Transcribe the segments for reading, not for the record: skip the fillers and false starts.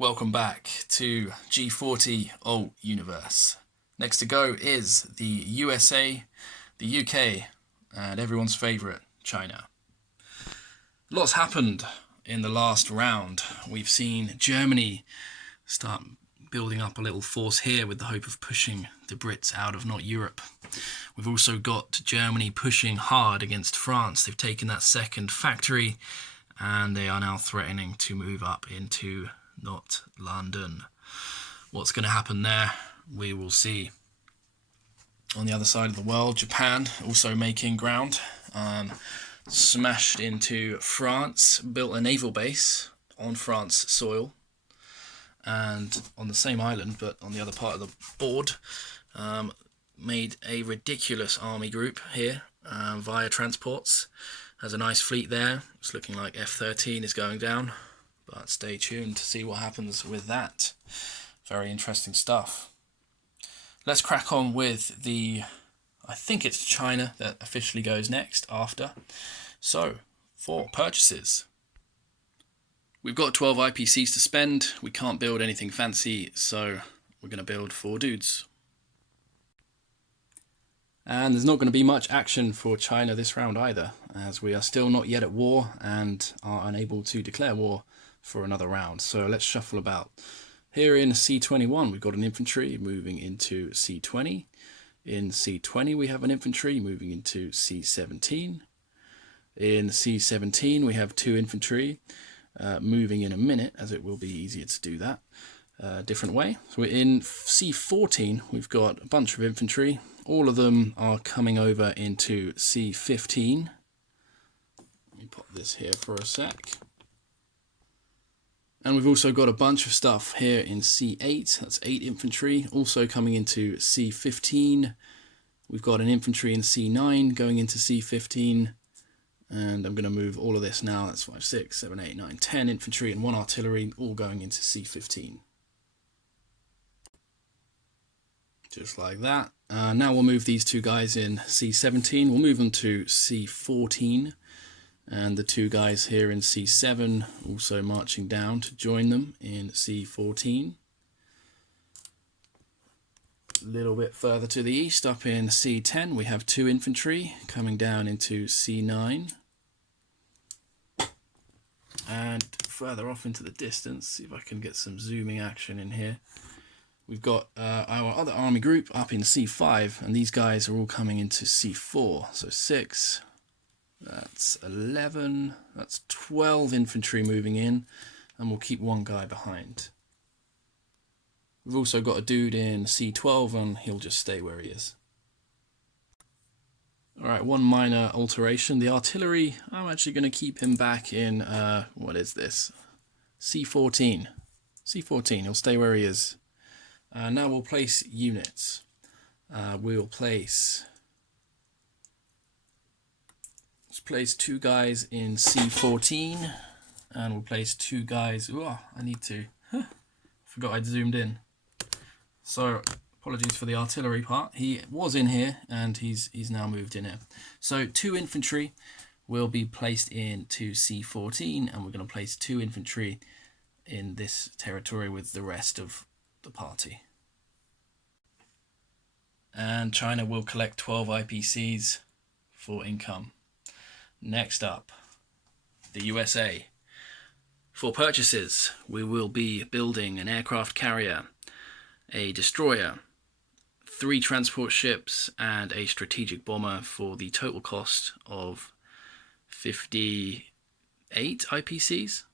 Welcome back to G40 Alt Universe. Next to go is the USA, the UK, and everyone's favourite, China. Lots happened in the last round. We've seen Germany start building up a little force here with the hope of pushing the Brits out of not Europe. We've also got Germany pushing hard against France. They've taken that second factory and they are now threatening to move up into not London. What's going to happen there, we will see. On the other side of the world, Japan also making ground. Smashed into France, built a naval base on France soil, and on the same island but on the other part of the board, made a ridiculous army group here via transports. Has a nice fleet there. It's looking like F-13 is going down, but stay tuned to see what happens with that. Very interesting stuff. Let's crack on with I think it's China that officially goes next after. So, for purchases, we've got 12 IPCs to spend. We can't build anything fancy, so we're going to build 4 dudes. And there's not going to be much action for China this round either, as we are still not yet at war and are unable to declare war for another round. So let's shuffle about. Here in C21 we've got an infantry moving into C20. In C20 we have an infantry moving into C17. In C17 we have 2 infantry moving in a minute, as it will be easier to do that different way. So we're in C14, we've got a bunch of infantry. All of them are coming over into C15. Let me pop this here for a sec. And we've also got a bunch of stuff here in C8, that's 8 infantry, also coming into C15. We've got an infantry in C9 going into C15. And I'm going to move all of this now, that's 5, 6, 7, 8, 9, 10 infantry and 1 artillery, all going into C15. Just like that. Now we'll move these 2 guys in C17, we'll move them to C14. And the 2 guys here in C7 also marching down to join them in C14. A little bit further to the east, up in C10, we have 2 infantry coming down into C9. And further off into the distance, see if I can get some zooming action in here. We've got our other army group up in C5, and these guys are all coming into C4. So 6, that's 11, that's 12 infantry moving in, and we'll keep 1 guy behind. We've also got a dude in C12, and he'll just stay where he is. Alright, 1 minor alteration. The artillery, I'm actually going to keep him back in, what is this? C14. C14, he'll stay where he is. Now we'll place units. Let's place 2 guys in C14, and we'll place 2 guys. Forgot I'd zoomed in. So apologies for the artillery part. He was in here and he's now moved in here. So 2 infantry will be placed into C14, and we're going to place 2 infantry in this territory with the rest of the party. And China will collect 12 IPCs for income. Next up, the USA. For purchases, we will be building an aircraft carrier, a destroyer, 3 transport ships, and a strategic bomber for the total cost of 58 IPCs.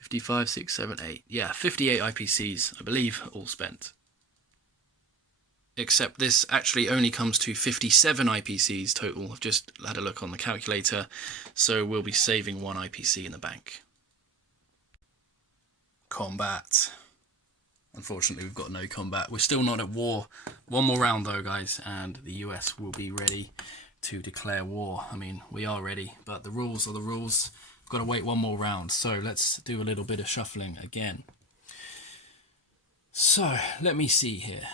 55, 6, 7, 8. Yeah, 58 IPCs, I believe, all spent. Except this actually only comes to 57 IPCs total. I've just had a look on the calculator, so we'll be saving 1 IPC in the bank. Combat. Unfortunately, we've got no combat. We're still not at war. 1 more round though, guys, and the US will be ready to declare war. I mean, we are ready, but the rules are the rules. We've got to wait 1 more round. So let's do a little bit of shuffling again. So let me see here.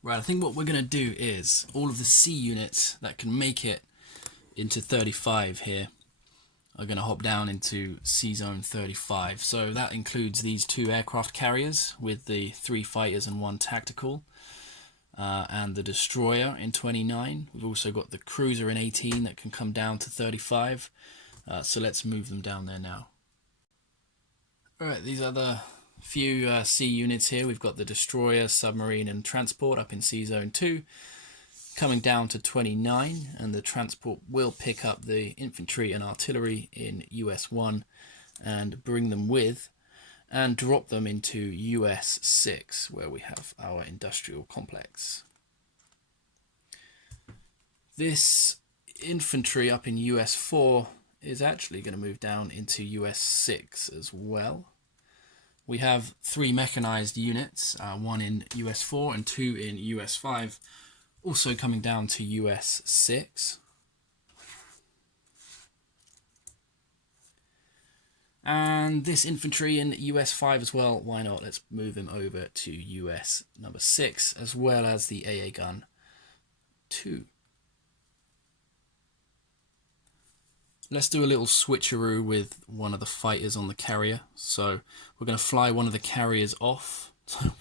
Right, I think what we're going to do is all of the C units that can make it into 35 here, are going to hop down into Sea Zone 35. So that includes these 2 aircraft carriers with the 3 fighters and 1 tactical, and the destroyer in 29. We've also got the cruiser in 18 that can come down to 35. So let's move them down there now. Alright, these are the few sea units here. We've got the destroyer, submarine and transport up in Sea Zone 2. Coming down to 29, and the transport will pick up the infantry and artillery in US 1 and bring them with and drop them into US 6, where we have our industrial complex. This infantry up in US 4 is actually going to move down into US 6 as well. We have 3 mechanized units, 1 in US 4 and 2 in US 5. Also coming down to US 6. And this infantry in US 5 as well, why not? Let's move him over to US number 6, as well as the AA gun 2. Let's do a little switcheroo with one of the fighters on the carrier. So we're going to fly one of the carriers off.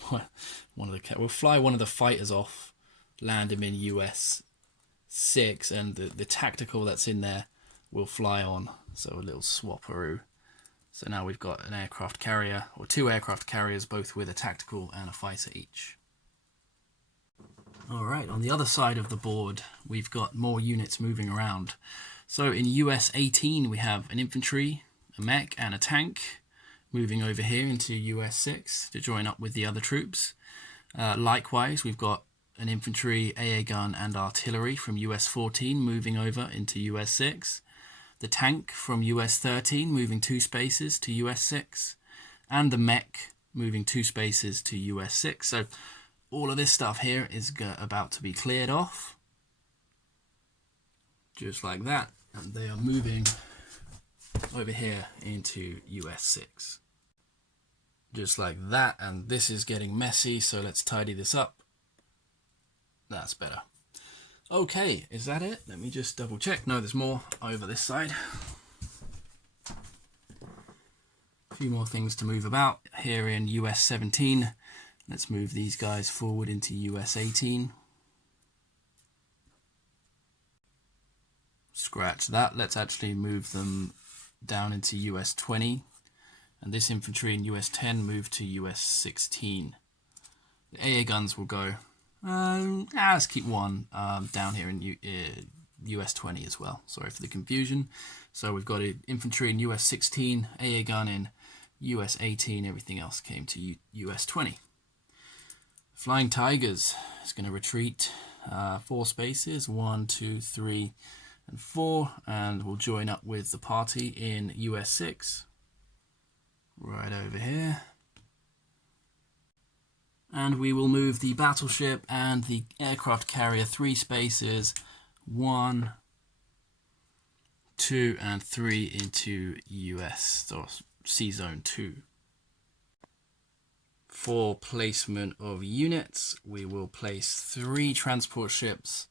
We'll fly one of the fighters off, land him in US 6, and the tactical that's in there will fly on. So a little swapperoo. So now we've got an aircraft carrier, or 2 aircraft carriers, both with a tactical and a fighter each. Alright, on the other side of the board, we've got more units moving around. So in US 18, we have an infantry, a mech and a tank moving over here into US 6 to join up with the other troops. Likewise, we've got an infantry, AA gun and artillery from US 14 moving over into US 6. The tank from US 13 moving 2 spaces to US 6. And the mech moving 2 spaces to US 6. So all of this stuff here is about to be cleared off. Just like that. And they are moving over here into US 6. Just like that. And this is getting messy, so let's tidy this up. That's better. Okay, is that it? Let me just double check. No, there's more over this side. A few more things to move about. Here in US 17, let's move these guys forward into US 18. Scratch that. Let's actually move them down into US 20. And this infantry in US 10 move to US 16. The AA guns will go. Let's keep one down here in US 20 as well. Sorry for the confusion. So we've got infantry in US 16, AA gun in US 18, everything else came to US 20. Flying Tigers is going to retreat 4 spaces, 1, 2, 3, and 4, and we'll join up with the party in US 6, right over here. And we will move the battleship and the aircraft carrier 3 spaces, 1, 2, and 3 into US, or Sea Zone 2. For placement of units, we will place 3 transport ships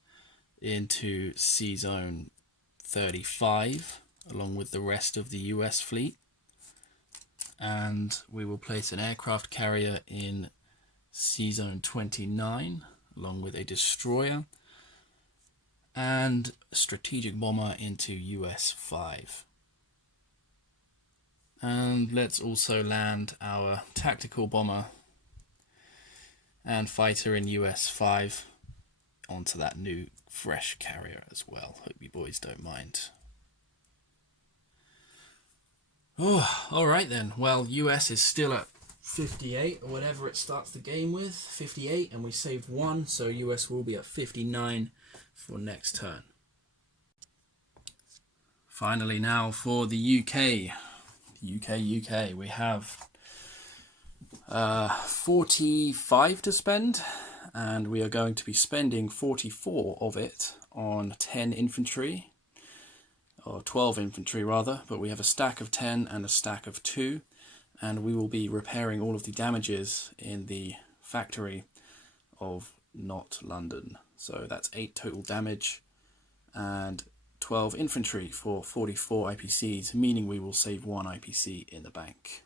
into Sea Zone 35, along with the rest of the US fleet. And we will place an aircraft carrier in Sea Zone 29, along with a destroyer, and a strategic bomber into US 5. And let's also land our tactical bomber and fighter in US 5 onto that new fresh carrier as well. Hope you boys don't mind. Oh, alright then. Well, US is still at 58 or whatever it starts the game with. 58, and we saved 1, so US will be at 59 for next turn. Finally now for the UK. UK, we have 45 to spend, and we are going to be spending 44 of it on 10 infantry, or 12 infantry rather, but we have a stack of 10 and a stack of 2, and we will be repairing all of the damages in the factory of Not London. So that's 8 total damage and 12 infantry for 44 IPCs, meaning we will save 1 IPC in the bank.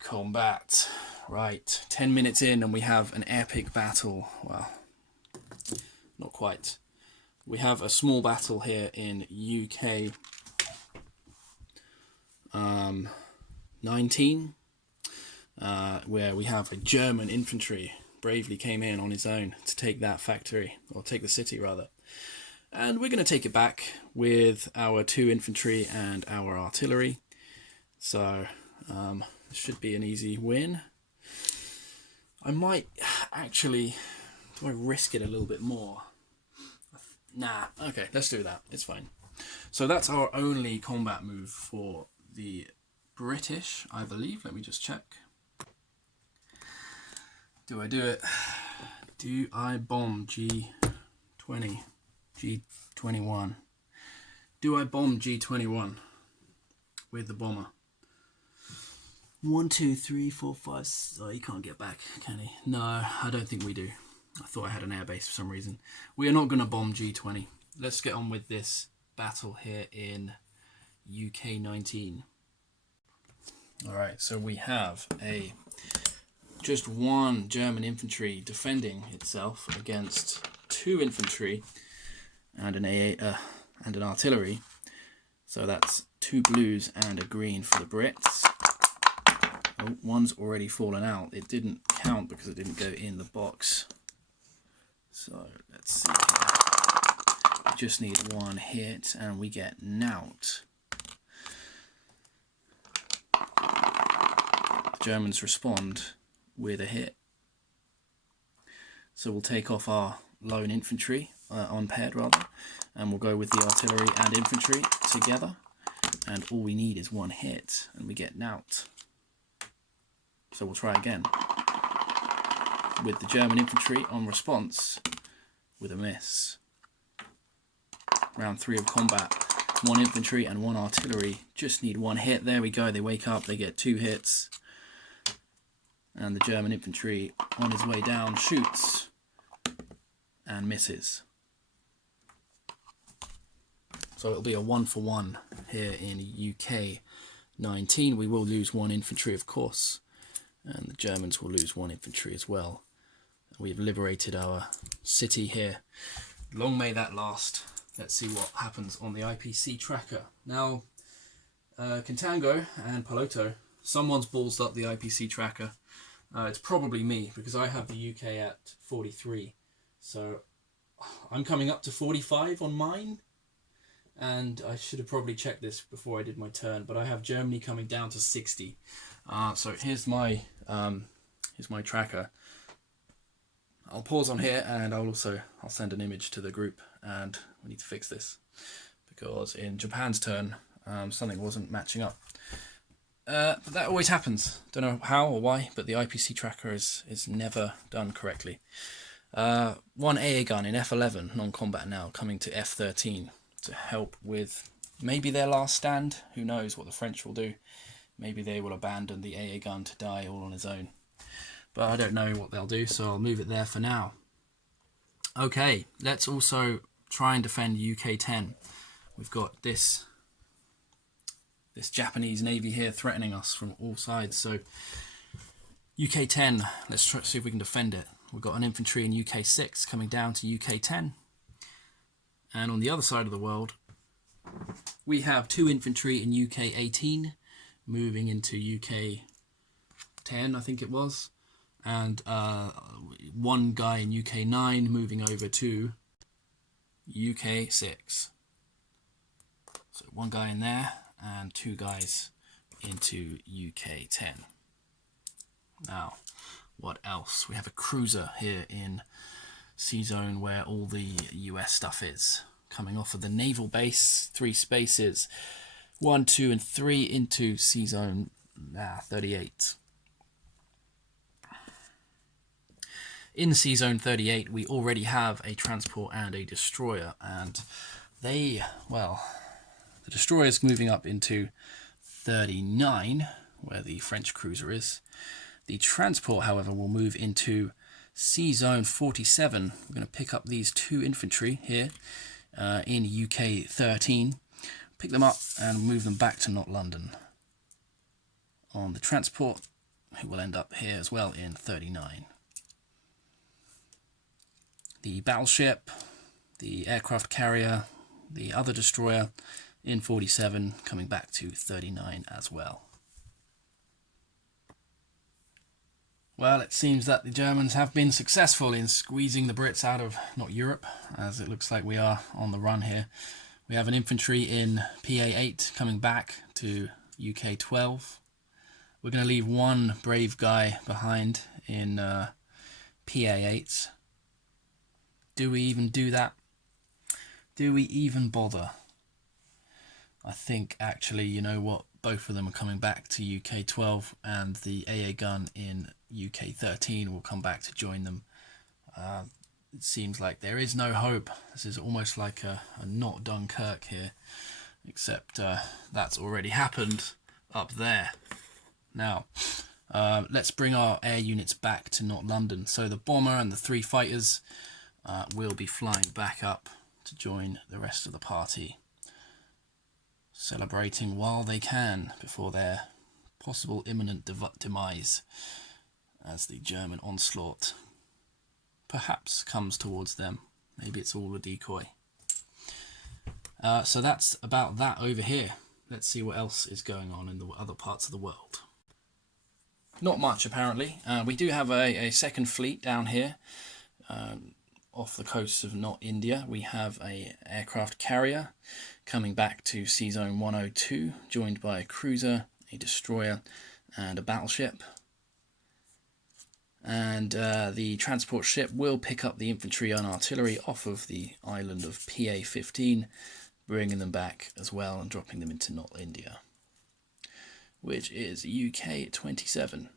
Combat. Right, 10 minutes in and we have an epic battle. Well, not quite. We have a small battle here in UK 19, where we have a German infantry bravely came in on his own to take that factory, or take the city rather. And we're going to take it back with our 2 infantry and our artillery. So it should be an easy win. I might actually, do I risk it a little bit more? Nah, okay, let's do that. It's fine. So that's our only combat move for the British, I believe. Let me just check. Do I do it? Do I bomb G20? G21? Do I bomb G21 with the bomber? 1, 2, 3, 4, 5. Oh, he can't get back, can he? No, I don't think we do. I thought I had an airbase for some reason. We are not going to bomb G20. Let's get on with this battle here in UK 19. Alright, so we have just 1 German infantry defending itself against 2 infantry and an artillery. So that's 2 blues and a green for the Brits. Oh, one's already fallen out. It didn't count because it didn't go in the box. So let's see here. We just need 1 hit and we get knout. The Germans respond with a hit. So we'll take off our lone infantry, unpaired rather, and we'll go with the artillery and infantry together. And all we need is 1 hit and we get knout. So we'll try again with the German infantry on response with a miss. Round 3 of combat. 1 infantry and 1 artillery. Just need 1 hit. There we go. They wake up. They get 2 hits. And the German infantry on his way down shoots and misses. So it'll be a 1-for-1 here in UK 19. We will lose 1 infantry, of course. And the Germans will lose 1 infantry as well. We've liberated our city here. Long may that last. Let's see what happens on the IPC tracker. Now, Contango and Piloto, someone's ballsed up the IPC tracker. It's probably me, because I have the UK at 43. So I'm coming up to 45 on mine. And I should have probably checked this before I did my turn, but I have Germany coming down to 60. So here's my tracker. I'll pause on here and I'll send an image to the group, and we need to fix this because in Japan's turn something wasn't matching up. But that always happens. Don't know how or why, but the IPC tracker is never done correctly. 1 AA gun in F11 non-combat now coming to F13 to help with maybe their last stand. Who knows what the French will do. Maybe they will abandon the AA gun to die all on his own. But I don't know what they'll do, so I'll move it there for now. Okay, let's also try and defend UK 10. We've got this Japanese navy here threatening us from all sides. So UK 10, let's try see if we can defend it. We've got an infantry in UK 6 coming down to UK 10. And on the other side of the world, we have 2 infantry in UK 18 moving into UK 10, I think it was. And 1 guy in UK 9 moving over to UK 6. So 1 guy in there and 2 guys into UK 10. Now, what else? We have a cruiser here in C zone where all the US stuff is. Coming off of the naval base, 3 spaces, 1, 2, and 3 into C zone 38. In C zone 38, we already have a transport and a destroyer, and the destroyer's moving up into 39, where the French cruiser is. The transport, however, will move into C zone 47. We're going to pick up these 2 infantry here, in UK 13. Pick them up and move them back to Not London on the transport, who will end up here as well in 39. The battleship, the aircraft carrier, the other destroyer in 47, coming back to 39 as well. Well, it seems that the Germans have been successful in squeezing the Brits out of, not Europe, as it looks like we are on the run here. We have an infantry in PA8 coming back to UK 12. We're going to leave one brave guy behind in PA8. Do we even do that? Do we even bother? I think actually, you know what, both of them are coming back to UK 12, and the AA gun in UK 13 will come back to join them. It seems like there is no hope. This is almost like a not Dunkirk here, except that's already happened up there. Now, let's bring our air units back to Not London. So the bomber and the 3 fighters will be flying back up to join the rest of the party, celebrating while they can before their possible imminent demise as the German onslaught perhaps comes towards them. Maybe it's all a decoy. So that's about that over here. Let's see what else is going on in the other parts of the world. Not much, apparently. We do have a second fleet down here off the coast of not India. We have a aircraft carrier coming back to Sea Zone 102, joined by a cruiser, a destroyer and a battleship. And the transport ship will pick up the infantry and artillery off of the island of PA15, bringing them back as well and dropping them into Not India, which is UK 27.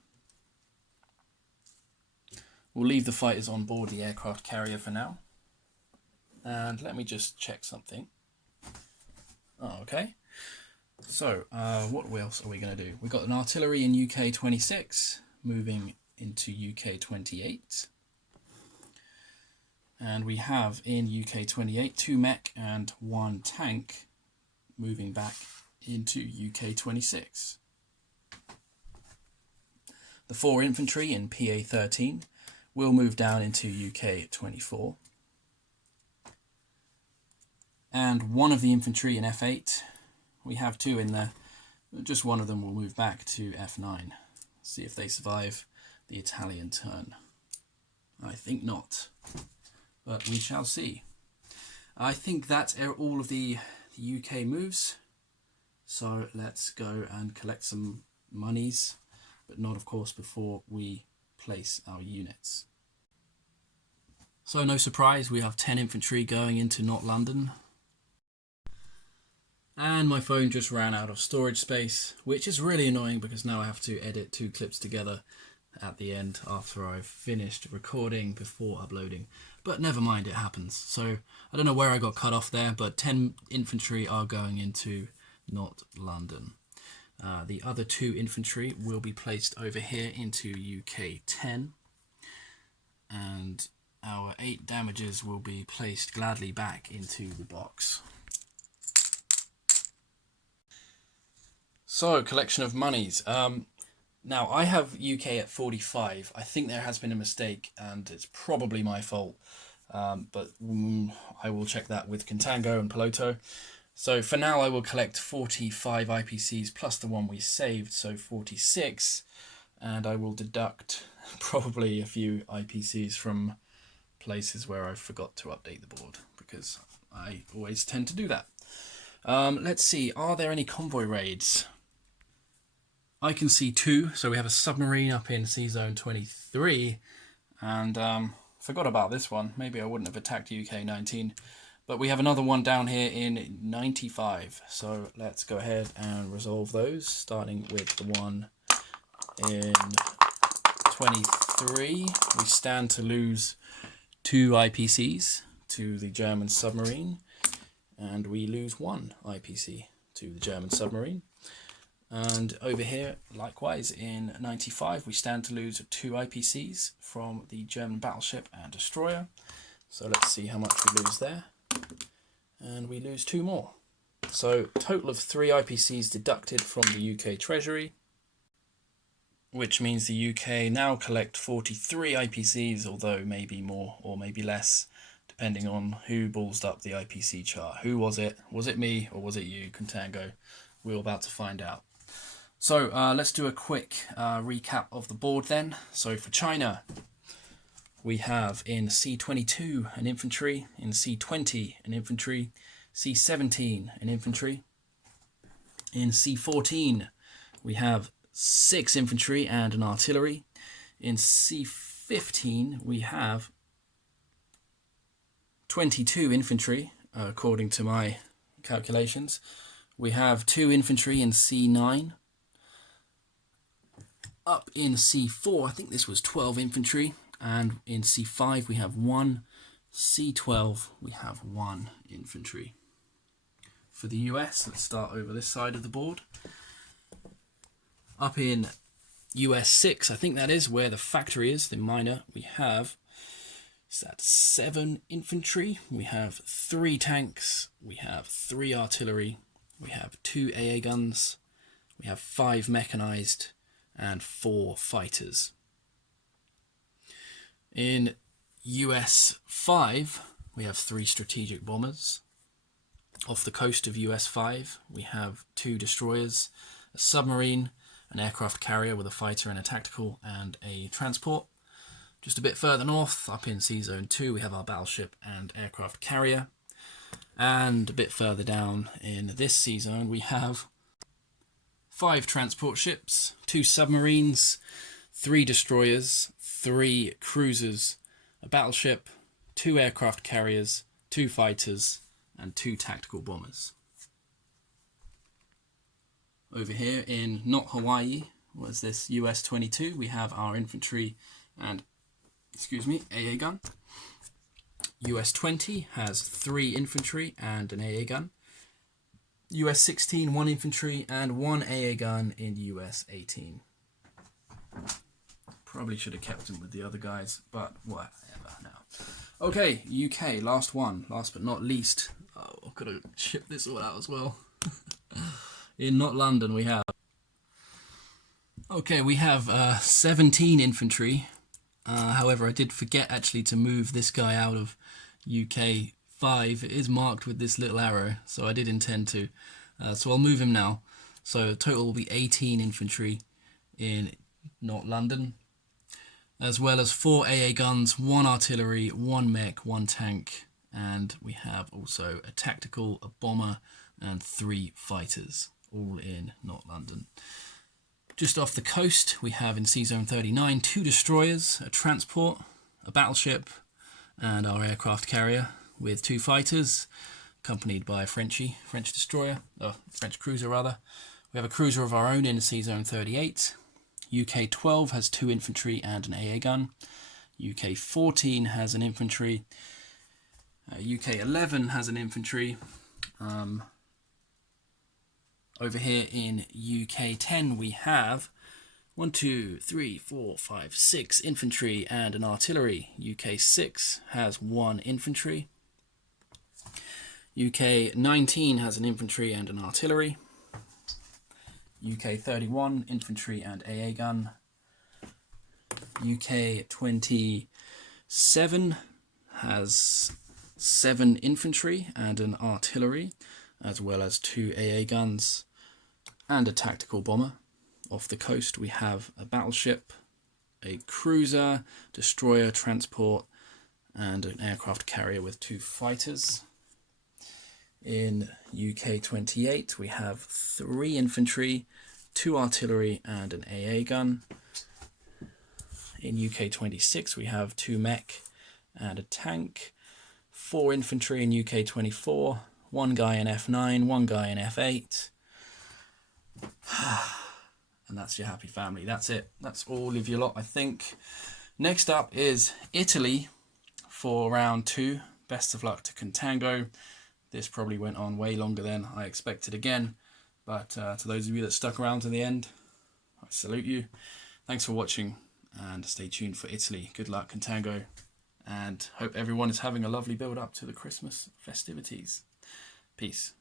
We'll leave the fighters on board the aircraft carrier for now. And let me just check something. Oh, okay. So, what else are we going to do? We've got an artillery in UK 26, moving into UK 28. And we have in UK 28 2 mech and 1 tank moving back into UK 26. The 4 infantry in PA 13 will move down into UK 24. And 1 of the infantry in F8, we have 2 in there, just 1 of them will move back to F9. See if they survive the Italian turn. I think not, but we shall see. I think that's all of the UK moves, so let's go and collect some monies, but not of course before we place our units. So no surprise, we have 10 infantry going into Not London. And my phone just ran out of storage space, which is really annoying because now I have to edit 2 clips together at the end after I've finished recording before uploading. But never mind, it happens. So I don't know where I got cut off there, but 10 infantry are going into Not London. The other 2 infantry will be placed over here into UK 10, and our 8 damages will be placed gladly back into the box. So, collection of monies. Now, I have UK at 45. I think there has been a mistake, and it's probably my fault. But I will check that with Contango and Piloto. So for now, I will collect 45 IPCs plus the one we saved, so 46. And I will deduct probably a few IPCs from places where I forgot to update the board, because I always tend to do that. Let's see, are there any convoy raids? I can see 2, so we have a submarine up in Sea Zone 23, and forgot about this one. Maybe I wouldn't have attacked UK 19, but we have another one down here in 95, so let's go ahead and resolve those, starting with the one in 23. We stand to lose 2 IPCs to the German submarine, and we lose 1 IPC to the German submarine. And over here, likewise, in 95, we stand to lose 2 IPCs from the German battleship and destroyer. So let's see how much we lose there. and we lose 2 more. So total of 3 IPCs deducted from the UK Treasury, which means the UK now collect 43 IPCs, although maybe more or maybe less, depending on who ballsed up the IPC chart. Who was it? Was it me or was it you, Contango? We're about to find out. So let's do a quick recap of the board then. So for China, we have in C22 an infantry, in C20 an infantry, C17 an infantry. In C14 we have 6 infantry and an artillery. In C15 we have 22 infantry, according to my calculations. We have 2 infantry in C9. Up in C4, I think this was 12 infantry, and in C5 we have 1. C12 we have 1 infantry. For the US, let's start over this side of the board. Up in US 6, I think that is where the factory is, the minor, we have 7 infantry, we have 3 tanks, we have 3 artillery, we have 2 AA guns, we have 5 mechanized, and 4 fighters. In US 5, we have 3 strategic bombers. Off the coast of US 5, we have 2 destroyers, a submarine, an aircraft carrier with a fighter and a tactical, and a transport. Just a bit further north, up in Sea Zone 2, we have our battleship and aircraft carrier. And a bit further down in this sea zone, we have 5 transport ships, 2 submarines, 3 destroyers, 3 cruisers, a battleship, 2 aircraft carriers, 2 fighters, and 2 tactical bombers. Over here in not Hawaii was this US 22. We have our infantry and, AA gun. US 20 has 3 infantry and an AA gun. US 16, 1 infantry and 1 AA gun in US 18. Probably should have kept them with the other guys, but whatever now. Okay, UK, last but not least. Oh, I've got to ship this all out as well. In not London we have. Okay, we have 17 infantry. However, I did forget actually to move this guy out of UK 5. It is marked with this little arrow, so I did intend to. So I'll move him now. So total will be 18 infantry in not London, as well as 4 AA guns, 1 artillery, 1 mech, 1 tank, and we have also a tactical, a bomber, and 3 fighters, all in not London. Just off the coast, we have in Sea Zone 39 2 destroyers, a transport, a battleship, and our aircraft carrier with 2 fighters, accompanied by a French destroyer, French cruiser rather. We have a cruiser of our own in Sea Zone 38. UK 12 has 2 infantry and an AA gun. UK 14 has an infantry. UK 11 has an infantry. Over here in UK 10 we have 6 infantry and an artillery. UK 6 has 1 infantry. UK 19 has an infantry and an artillery. UK 31 infantry and AA gun. UK 27 has 7 infantry and an artillery, as well as 2 AA guns and a tactical bomber. Off the coast we have a battleship, a cruiser, destroyer, transport, and an aircraft carrier with 2 fighters. In UK 28 we have 3 infantry, 2 artillery and an AA gun. In UK 26 we have 2 mech and a tank, 4 infantry in UK 24, 1 guy in F9, 1 guy in F8. And that's your happy family. That's it. That's all of your lot, I think. Next up is Italy for round 2. Best of luck to Contango. This probably went on way longer than I expected again. But to those of you that stuck around to the end, I salute you. Thanks for watching and stay tuned for Italy. Good luck, Contango. And hope everyone is having a lovely build up to the Christmas festivities. Peace.